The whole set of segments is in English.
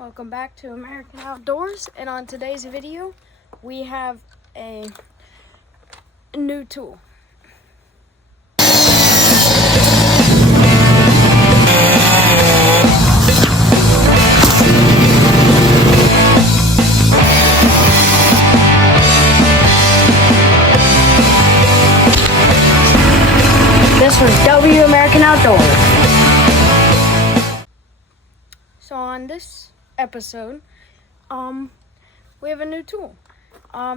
Welcome back to American Outdoors, and on today's video we have a new tool. This was W American Outdoors. So on this episode, we have a new tool.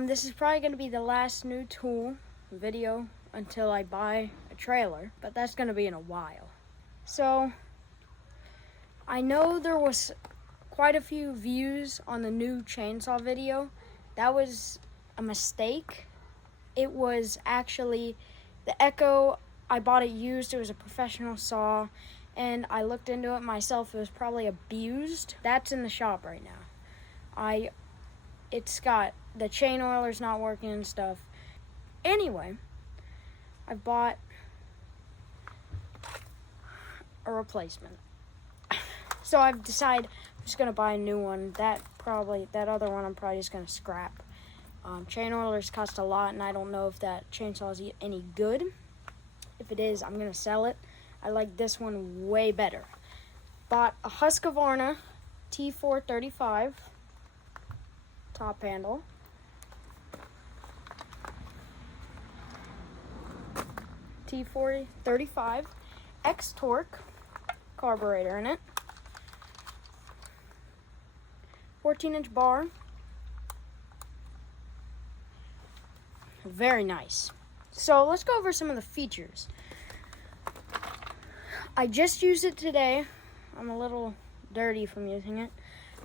This is probably going to be the last new tool video until I buy a trailer, but that's going to be in a while. So I know there was quite a few views on the new chainsaw video. That was a mistake. It was actually the Echo. I bought it used. It was a professional saw, and I looked into it myself. It was probably abused. That's in the shop right now. It's got the chain oiler's not working and stuff. Anyway, I bought a replacement. So I've decided I'm just gonna buy a new one. That other one I'm probably just gonna scrap. Chain oilers cost a lot, and I don't know if that chainsaw is any good. If it is, I'm gonna sell it. I like this one way better. Bought a Husqvarna T435 top handle. T435 X torque carburetor in it. 14-inch bar. Very nice. So let's go over some of the features. I just used it today. I'm a little dirty from using it.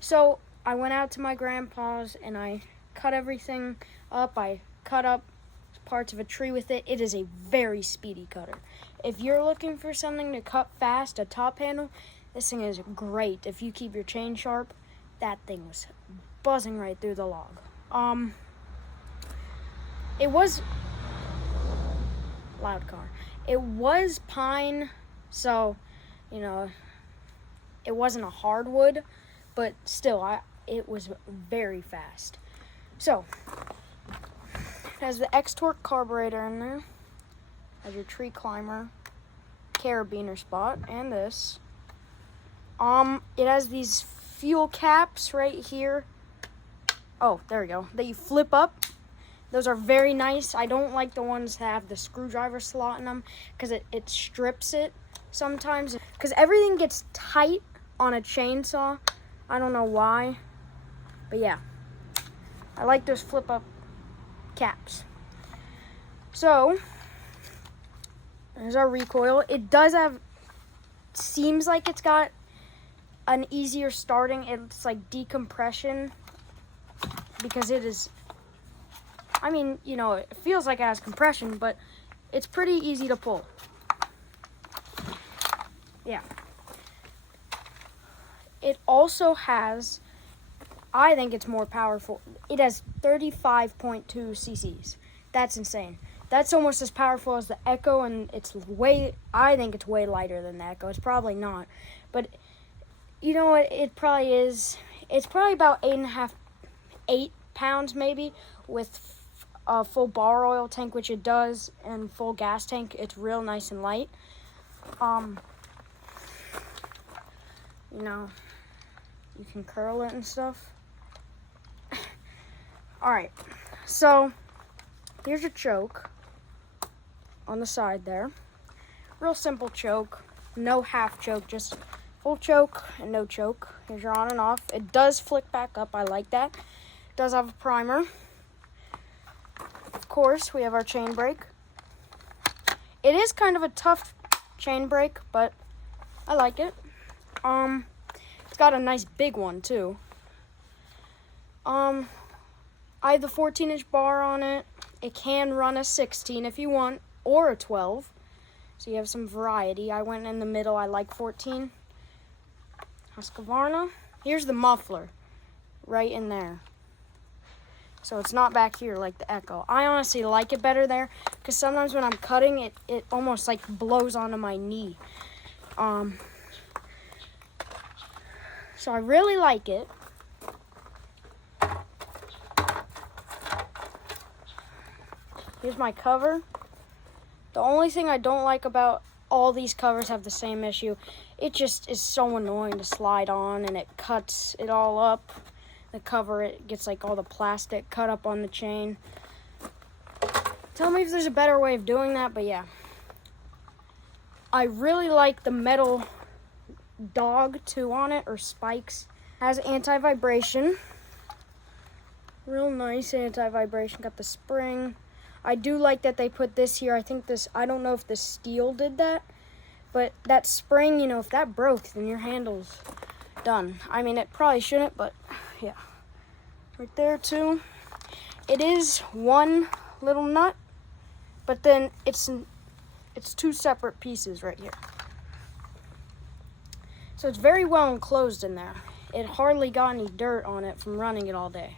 So I went out to my grandpa's and I cut everything up. I cut up parts of a tree with it. It is a very speedy cutter. If you're looking for something to cut fast, a top handle, this thing is great. If you keep your chain sharp, that thing was buzzing right through the log. It was loud car. It was pine, so it wasn't a hardwood, but still, it was very fast. So it has the X torque carburetor in there, has your tree climber, carabiner spot, and this. It has these fuel caps right here. Oh, there we go. That you flip up. Those are very nice. I don't like the ones that have the screwdriver slot in them because it strips it sometimes. Because everything gets tight on a chainsaw. I don't know why. But yeah. I like those flip-up caps. So, there's our recoil. It does have, seems like it's got an easier starting. It's like decompression because it is, it feels like it has compression, but it's pretty easy to pull. Yeah. It also has, I think it's more powerful. It has 35.2 cc's. That's insane. That's almost as powerful as the Echo, and I think it's way lighter than the Echo. It's probably not. But you know what? It probably is. It's probably about 8 pounds maybe with a full bar oil tank, which it does, and full gas tank. It's real nice and light. You can curl it and stuff. Alright, so here's your choke on the side there. Real simple choke, no half choke, just full choke and no choke. Here's your on and off. It does flick back up, I like that. It does have a primer. Of course, we have our chain brake. It is kind of a tough chain brake, but I like it. It's got a nice big one too. I have the 14-inch bar on it. It can run a 16 if you want, or a 12. So you have some variety. I went in the middle. I like 14. Husqvarna. Here's the muffler right in there. So it's not back here like the Echo. I honestly like it better there because sometimes when I'm cutting, it almost like blows onto my knee. So I really like it. Here's my cover. The only thing I don't like about all these covers have the same issue. It just is so annoying to slide on, and it cuts it all up. The cover, it gets like all the plastic cut up on the chain. Tell me if there's a better way of doing that, but yeah. I really like the metal dog too on it, or spikes. Has anti-vibration. Real nice anti-vibration. Got the spring. I do like that they put this here. I think this, I don't know if the steel did that, but that spring, you know, if that broke, then your handle's done. I mean, it probably shouldn't, but yeah. Right there too. It is one little nut, but then it's two separate pieces right here. So it's very well enclosed in there. It hardly got any dirt on it from running it all day.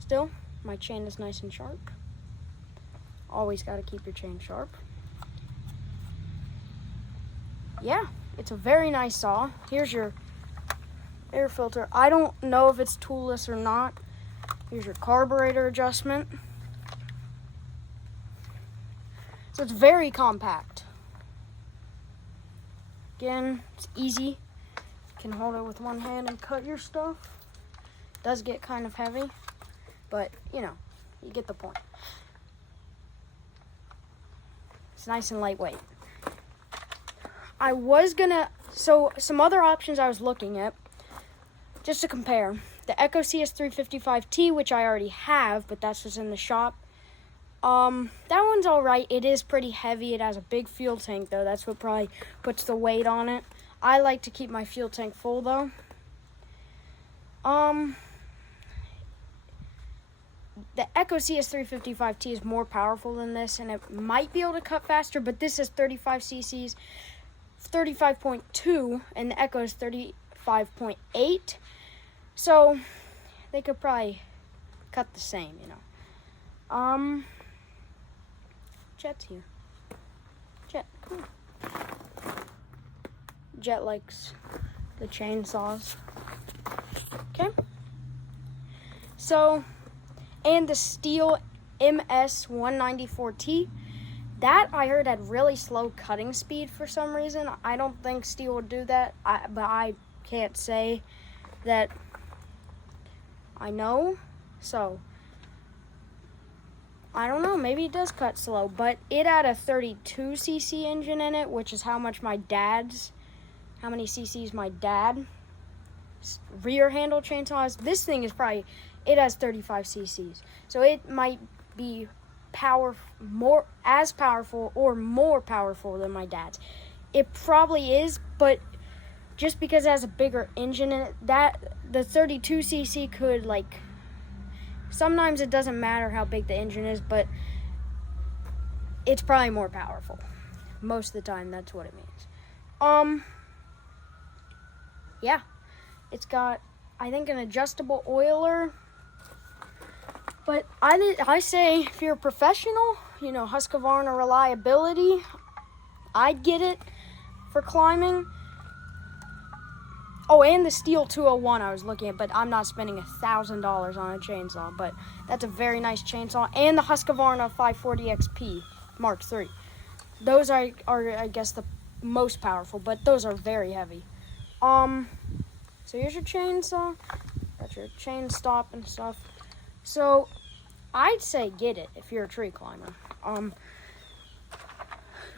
Still, my chain is nice and sharp. Always got to keep your chain sharp. Yeah, it's a very nice saw. Here's your air filter. I don't know if it's toolless or not. Here's your carburetor adjustment. So it's very compact. Again, it's easy. You can hold it with one hand and cut your stuff. It does get kind of heavy, but you know, you get the point. It's nice and lightweight. So some other options I was looking at, just to compare. The Echo CS355T, which I already have, but that's what's in the shop. That one's all right. It is pretty heavy. It has a big fuel tank, though. That's what probably puts the weight on it. I like to keep my fuel tank full, though. The Echo CS355T is more powerful than this, and it might be able to cut faster, but this is 35 cc's, 35.2, and the Echo is 35.8. So they could probably cut the same, you know. Jet's here. Jet, come on. Jet likes the chainsaws. Okay. So, and the Steel MS194T, that I heard had really slow cutting speed for some reason. I don't think Steel would do that, but I can't say that I know. So, I don't know, maybe it does cut slow, but it had a 32cc engine in it, which is how many cc's my dad's rear handle chainsaw has. This thing is probably, it has 35 cc's. So it might be as powerful or more powerful than my dad's. It probably is, but just because it has a bigger engine in it, the 32cc could, like, sometimes it doesn't matter how big the engine is, but it's probably more powerful. Most of the time, that's what it means. Yeah. It's got, I think, an adjustable oiler. But I say, if you're a professional, you know, Husqvarna reliability, I'd get it for climbing. Oh, and the Steel 201 I was looking at, but I'm not spending $1,000 on a chainsaw. But that's a very nice chainsaw. And the Husqvarna 540 XP Mark III. Those are I guess, the most powerful, but those are very heavy. So here's your chainsaw. Got your chain stop and stuff. So I'd say get it if you're a tree climber.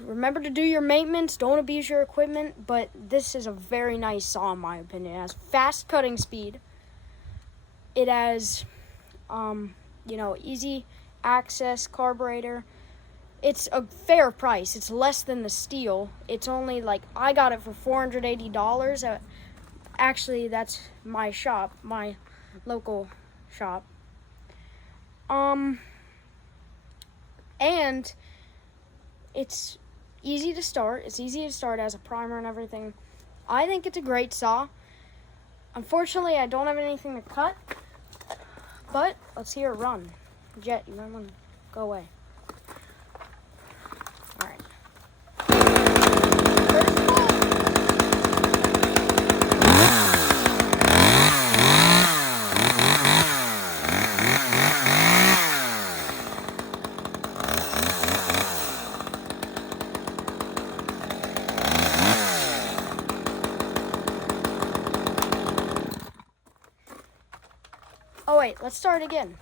Remember to do your maintenance. Don't abuse your equipment. But this is a very nice saw, in my opinion. It has fast cutting speed. It has, you know, easy access carburetor. It's a fair price. It's less than the Steel. It's only like, I got it for $480. Actually, that's my shop, my local shop. And it's easy to start. It's easy to start as a primer and everything. I think it's a great saw. Unfortunately, I don't have anything to cut, but let's hear it run. Jet, you might want to go away. All right. First of all, wait, let's start again.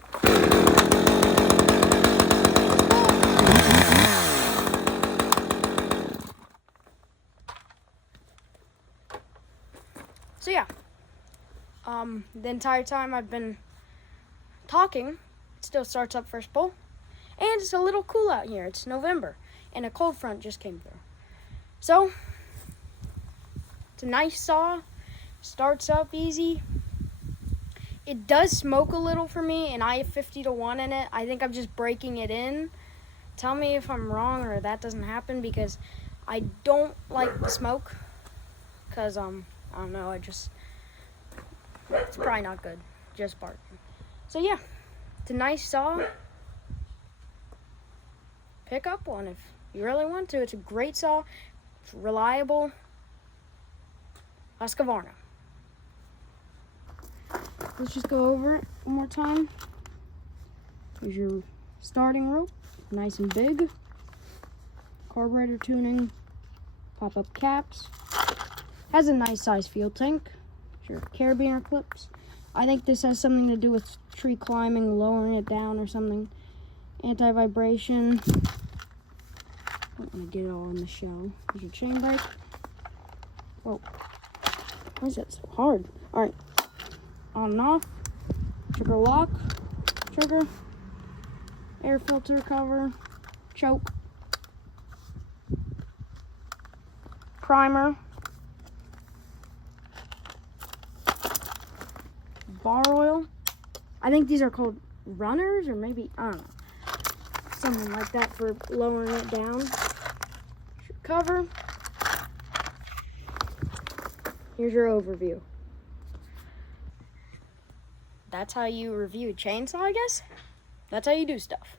So yeah, the entire time I've been talking, it still starts up first pull, and it's a little cool out here. It's November, and a cold front just came through. So, it's a nice saw, starts up easy. It does smoke a little for me, and I have 50-1 in it. I think I'm just breaking it in. Tell me if I'm wrong or that doesn't happen, because I don't like the smoke. Because, I don't know, it's probably not good. Just barking. So yeah, it's a nice saw. Pick up one if you really want to. It's a great saw. It's reliable. Husqvarna. Let's just go over it one more time. Here's your starting rope, nice and big. Carburetor tuning, pop-up caps. Has a nice size fuel tank. Your carabiner clips. I think this has something to do with tree climbing, lowering it down or something. Anti-vibration. Don't want to get it all in the shell. Here's your chain brake. Whoa. Why is that so hard? Alright. On and off. Trigger lock. Trigger. Air filter cover. Choke. Primer. Bar oil. I think these are called runners, or maybe, I don't know. Something like that for lowering it down. Here's your cover. Here's your overview. That's how you review a chainsaw, I guess? That's how you do stuff.